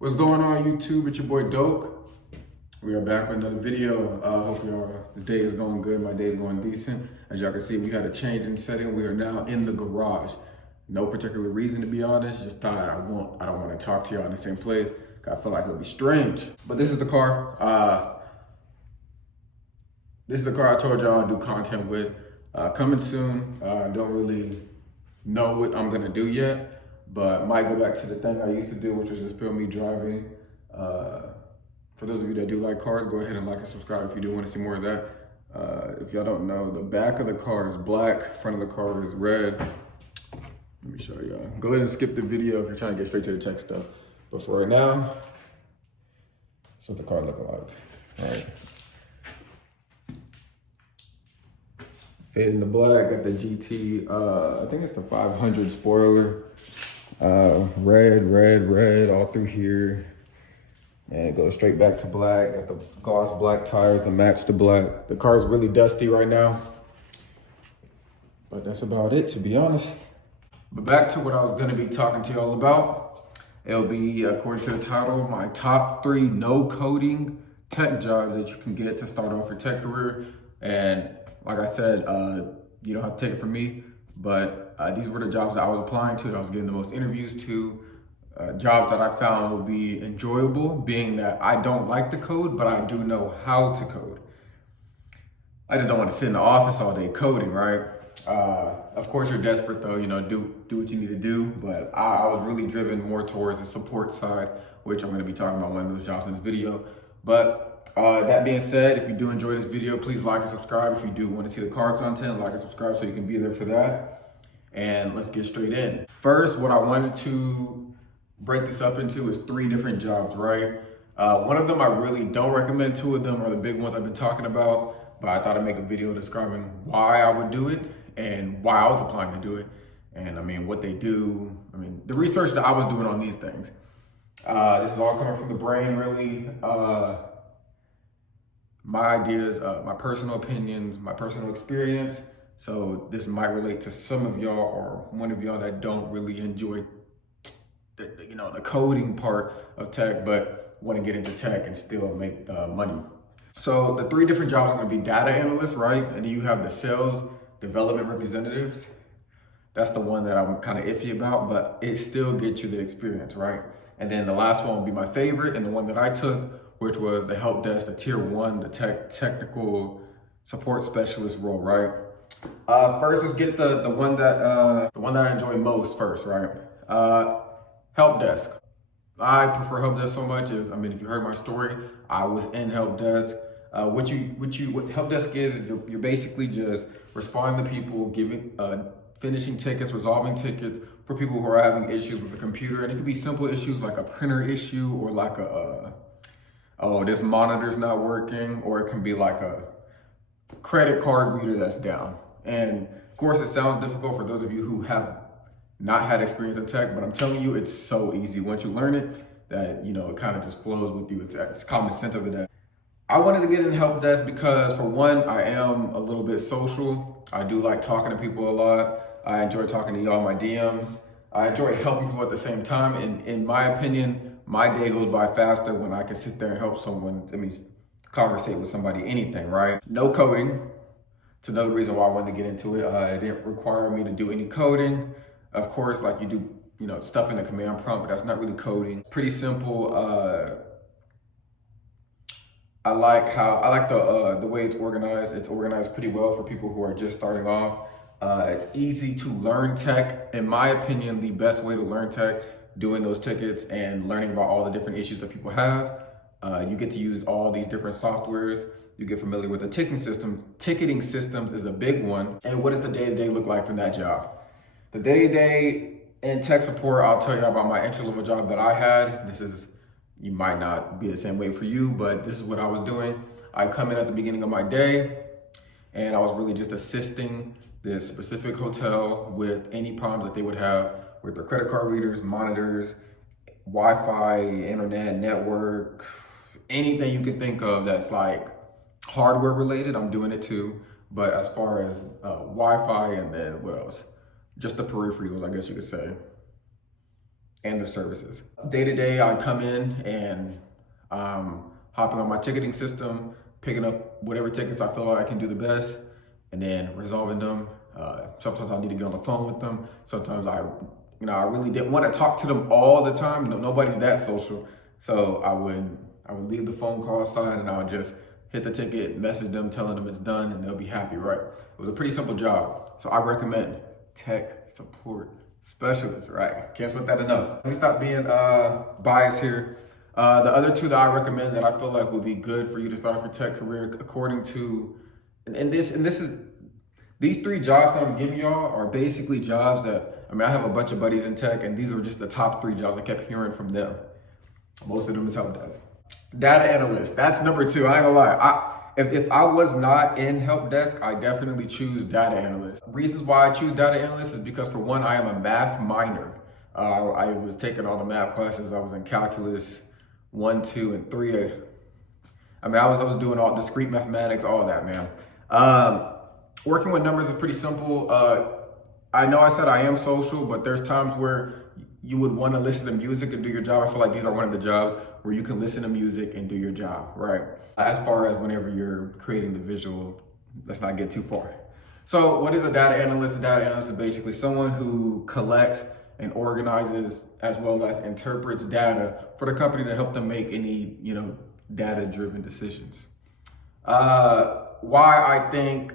What's going on, YouTube? It's your boy Dope. We are back with another video. Hope the day is going good. My day is going decent. As y'all can see, we had a change in setting. We are now in the garage. No particular reason, to be honest. Just thought I don't want to talk to y'all in the same place. I feel like it would be strange. But this is the car. This is the car I told y'all I'd do content with. Coming soon. Don't really know what I'm gonna do yet. But might go back to the thing I used to do, which was just film me driving. For those of you that do like cars, go ahead and like and subscribe if you do want to see more of that. If y'all don't know, the back of the car is black, front of the car is red. Let me show y'all. Go ahead and skip the video if you're trying to get straight to the tech stuff. But for right now, that's what the car looking like. All right. Fade in the black, got the GT, I think it's the 500 spoiler. Red, all through here. And it goes straight back to black. Got the gloss black tires to match the black. The car's really dusty right now. But that's about it, to be honest. But back to what I was gonna be talking to y'all about. It'll be, according to the title, my top 3 no coding tech jobs that you can get to start off your tech career. And like I said, you don't have to take it from me, but these were the jobs that I was applying to, that I was getting the most interviews to, jobs that I found would be enjoyable, being that I don't like the code, but I do know how to code. I just don't want to sit in the office all day coding, right? Of course you're desperate though, do what you need to do, but I was really driven more towards the support side, which I'm gonna be talking about one of those jobs in this video. But that being said, if you do enjoy this video, please like and subscribe. If you do want to see the car content, like and subscribe so you can be there for that. And let's get straight in. First, what I wanted to break this up into is 3 different jobs, right? One of them I really don't recommend. 2 of them are the big ones I've been talking about, but I thought I'd make a video describing why I would do it and why I was applying to do it. And I mean, what they do, the research that I was doing on these things. This is all coming from the brain, really. My ideas, my personal opinions, my personal experience. So this might relate to some of y'all or one of y'all that don't really enjoy the coding part of tech, but want to get into tech and still make money. So the 3 different jobs are going to be data analysts, right? And then you have the sales development representatives. That's the one that I'm kind of iffy about, but it still gets you the experience, right? And then the last one will be my favorite and the one that I took, which was the help desk, the tier 1, the technical support specialist role, right? First, let's get the one that I enjoy most first, right? Help desk. I prefer help desk so much as, if you heard my story, I was in help desk. What help desk is you're basically just responding to people, finishing tickets, resolving tickets for people who are having issues with the computer. And it could be simple issues like a printer issue or like oh, this monitor's not working, or it can be like a credit card reader that's down. And of course, it sounds difficult for those of you who have not had experience in tech, but I'm telling you, it's so easy. Once you learn it, that, it kind of just flows with you. It's common sense of the day. I wanted to get in help desk because, for one, I am a little bit social. I do like talking to people a lot. I enjoy talking to y'all in my DMs. I enjoy helping people at the same time. And in my opinion, my day goes by faster when I can sit there and help someone, conversate with somebody, anything, right? No coding. It's another reason why I wanted to get into it. It didn't require me to do any coding. Of course, like you do, stuff in the command prompt, but that's not really coding. Pretty simple. I like the way it's organized. It's organized pretty well for people who are just starting off. It's easy to learn tech. In my opinion, the best way to learn tech, doing those tickets and learning about all the different issues that people have. You get to use all these different softwares. You get familiar with the ticketing systems. Ticketing systems is a big one. And what does the day-to-day look like from that job? The day-to-day in tech support, I'll tell you about my entry-level job that I had. You might not be the same way for you, but this is what I was doing. I come in at the beginning of my day, and I was really just assisting this specific hotel with any problems that they would have with their credit card readers, monitors, Wi-Fi, internet, network, anything you can think of that's like hardware related, I'm doing it too. But as far as Wi-Fi and then what else? Just the peripherals, I guess you could say. and their services. Day to day, I come in and hopping on my ticketing system, picking up whatever tickets I feel like I can do the best, and then resolving them. Sometimes I need to get on the phone with them. Sometimes I really didn't want to talk to them all the time. Nobody's that social, so I would leave the phone call aside and I would just hit the ticket, message them, telling them it's done, and they'll be happy, right? It was a pretty simple job, so I recommend tech support specialist, right? Can't sweat that enough. Let me stop being biased here. The other two that I recommend that I feel like would be good for you to start off your tech career, according to, and this is these three jobs that I'm giving y'all are basically jobs that, I have a bunch of buddies in tech, and these are just the top three jobs I kept hearing from them. Most of them is help desk. Data analyst, that's number two. I ain't gonna lie. If I was not in help desk, I definitely choose data analyst. Reasons why I choose data analyst is because, for one, I am a math minor. I was taking all the math classes. I was in calculus 1, 2, and 3. I was doing all discrete mathematics, all that, man. Working with numbers is pretty simple. I know I said I am social, but there's times where you would want to listen to music and do your job. I feel like these are one of the jobs where you can listen to music and do your job, right? As far as whenever you're creating the visual, let's not get too far. So what is a data analyst? A data analyst is basically someone who collects and organizes as well as interprets data for the company to help them make any, data-driven decisions. Why I think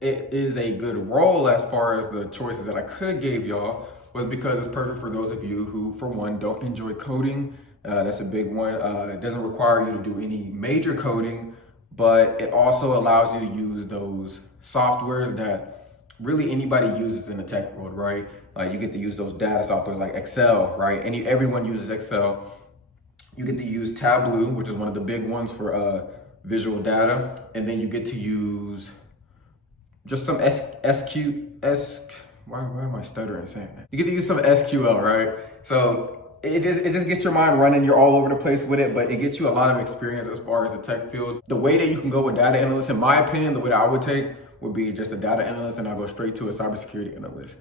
it is a good role as far as the choices that I could have gave y'all was because it's perfect for those of you who, for one, don't enjoy coding. That's a big one. It doesn't require you to do any major coding, but it also allows you to use those softwares that really anybody uses in the tech world, right? You get to use those data softwares like Excel, right? Everyone uses Excel. You get to use Tableau, which is one of the big ones for visual data, and then you get to use just some why am I stuttering saying that? You get to use some SQL, right? So it just gets your mind running. You're all over the place with it, but it gets you a lot of experience as far as the tech field. The way that you can go with data analysts, in my opinion, the way that I would take would be just a data analyst, and I'll go straight to a cybersecurity analyst.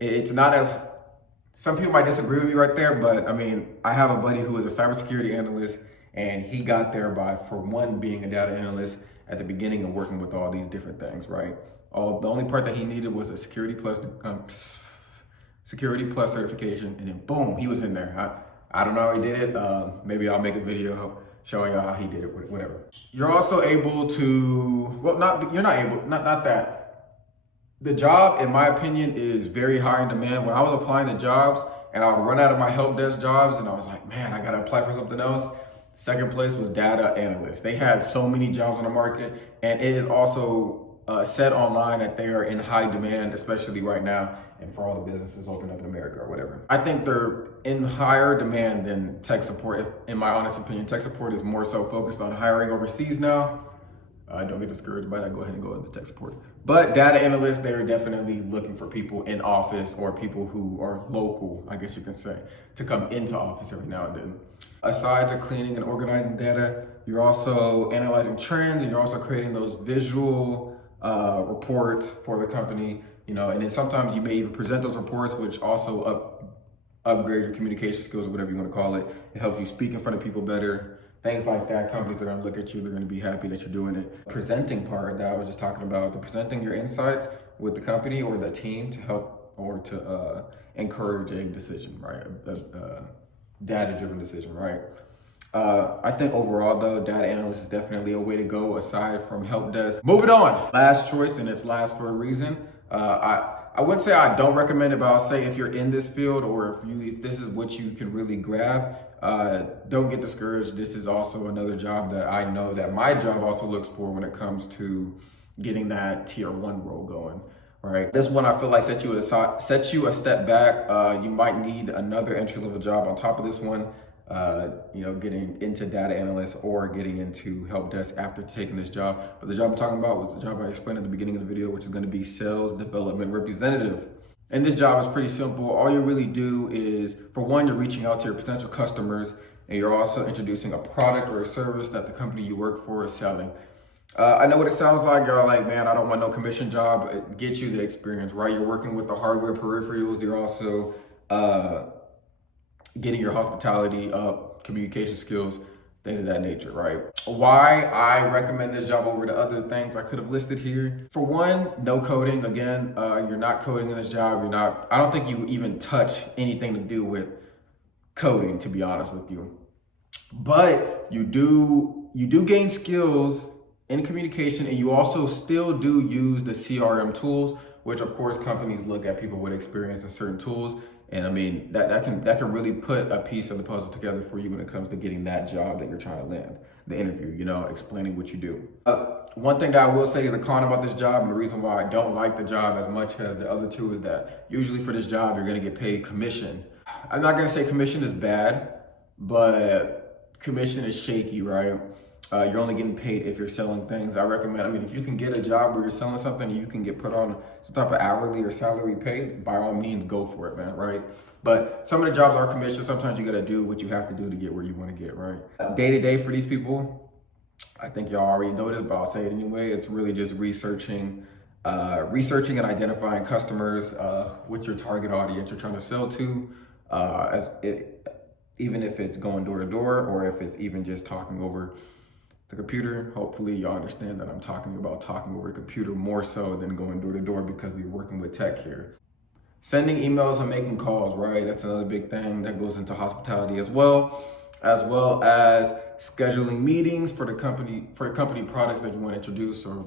It's not as, some people might disagree with me right there, but I have a buddy who is a cybersecurity analyst, and he got there by, for one, being a data analyst at the beginning and working with all these different things, right? The only part that he needed was a Security Plus certification, and then boom, he was in there. I don't know how he did it. Maybe I'll make a video showing y'all how he did it, whatever. You're also able to, not that. The job, in my opinion, is very high in demand. When I was applying to jobs and I would run out of my help desk jobs and I was like, man, I gotta apply for something else. Second place was data analyst. They had so many jobs on the market, and it is also said online that they are in high demand, especially right now, and for all the businesses open up in America or whatever. I think they're in higher demand than tech support. In my honest opinion, tech support is more so focused on hiring overseas now. Don't get discouraged by that. Go ahead and go into tech support. But data analysts, they're definitely looking for people in office or people who are local, I guess you can say, to come into office every now and then. Aside to cleaning and organizing data, you're also analyzing trends, and you're also creating those visual reports for the company, and then sometimes you may even present those reports, which also upgrade your communication skills or whatever you want to call it. It helps you speak in front of people better. Things like that. Companies are going to look at you. They're going to be happy that you're doing it. Presenting part that I was just talking about, the presenting your insights with the company or the team to help or to encourage a decision, right? A data-driven decision, right? I think overall, though, data analyst is definitely a way to go aside from help desk. Moving on. Last choice, and it's last for a reason. I wouldn't say I don't recommend it, but I'll say if you're in this field or if this is what you can really grab, don't get discouraged. This is also another job that I know that my job also looks for when it comes to getting that tier 1 role going. Right. This one I feel like sets you a step back. You might need another entry-level job on top of this one. Getting into data analyst or getting into help desk after taking this job. But the job I'm talking about was the job I explained at the beginning of the video, which is going to be sales development representative. And this job is pretty simple. All you really do is, for one, you're reaching out to your potential customers, and you're also introducing a product or a service that the company you work for is selling. I know what it sounds like. You're like, man, I don't want no commission job. It gets you the experience, right? You're working with the hardware peripherals. You're also getting your hospitality up, communication skills, things of that nature, right? Why I recommend this job over the other things I could have listed here. For one, no coding. Again, you're not coding in this job. I don't think you even touch anything to do with coding, to be honest with you. But you do gain skills in communication, and you also still do use the CRM tools, which of course companies look at people with experience in certain tools. And I mean, that can really put a piece of the puzzle together for you when it comes to getting that job that you're trying to land, the interview, explaining what you do. One thing that I will say is a con about this job, and the reason why I don't like the job as much as the other two, is that usually for this job, you're gonna get paid commission. I'm not gonna say commission is bad, but commission is shaky, right? You're only getting paid if you're selling things. If you can get a job where you're selling something, you can get put on some type of hourly or salary pay, by all means, go for it, man, right? But some of the jobs are commission. Sometimes you gotta do what you have to do to get where you wanna get, right? Day to day for these people, I think y'all already know this, but I'll say it anyway. It's really just researching and identifying customers, what your target audience you're trying to sell to, even if it's going door to door or if it's even just talking over the computer. Hopefully y'all understand that I'm talking about talking over the computer more so than going door to door, because we're working with tech here. Sending emails and making calls, right? That's another big thing that goes into hospitality as well as scheduling meetings for the company products that you want to introduce, or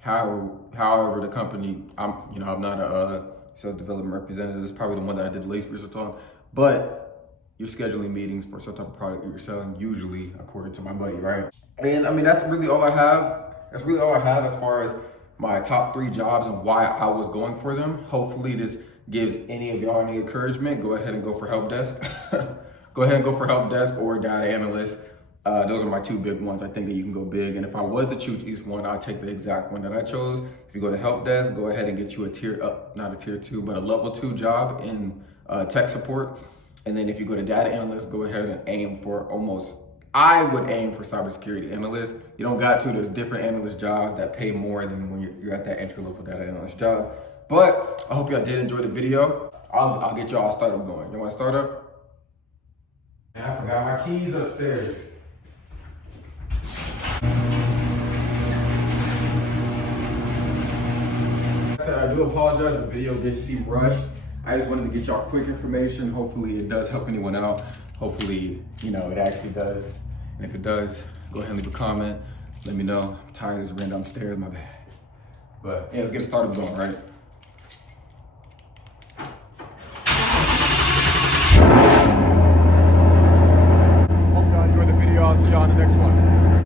however the company. I'm not a sales development representative. It's probably the one that I did the least research on, but you're scheduling meetings for some type of product that you're selling, usually, according to my buddy, right? And I mean, that's really all I have. That's really all I have as far as my top 3 jobs and why I was going for them. Hopefully this gives any of y'all any encouragement. Go ahead and go for help desk. Go ahead and go for help desk or data analyst. Those are my 2 big ones. I think that you can go big. And if I was to choose each one, I'd take the exact one that I chose. If you go to help desk, go ahead and get you not a tier 2, but a level 2 job in tech support. And then if you go to data analyst, go ahead and aim for I would aim for cybersecurity analyst. You don't got to. There's different analyst jobs that pay more than when you're at that entry level data analyst job. But I hope y'all did enjoy the video. I'll get y'all started going. You want to start up? I forgot my keys upstairs. I do apologize. The video did seem rushed. I just wanted to get y'all quick information. Hopefully it does help anyone out. Hopefully, it actually does. And if it does, go ahead and leave a comment. Let me know. I'm tired. I just ran down the stairs, my bad. But yeah, let's get started going, right? Hope y'all enjoyed the video. I'll see y'all in the next one.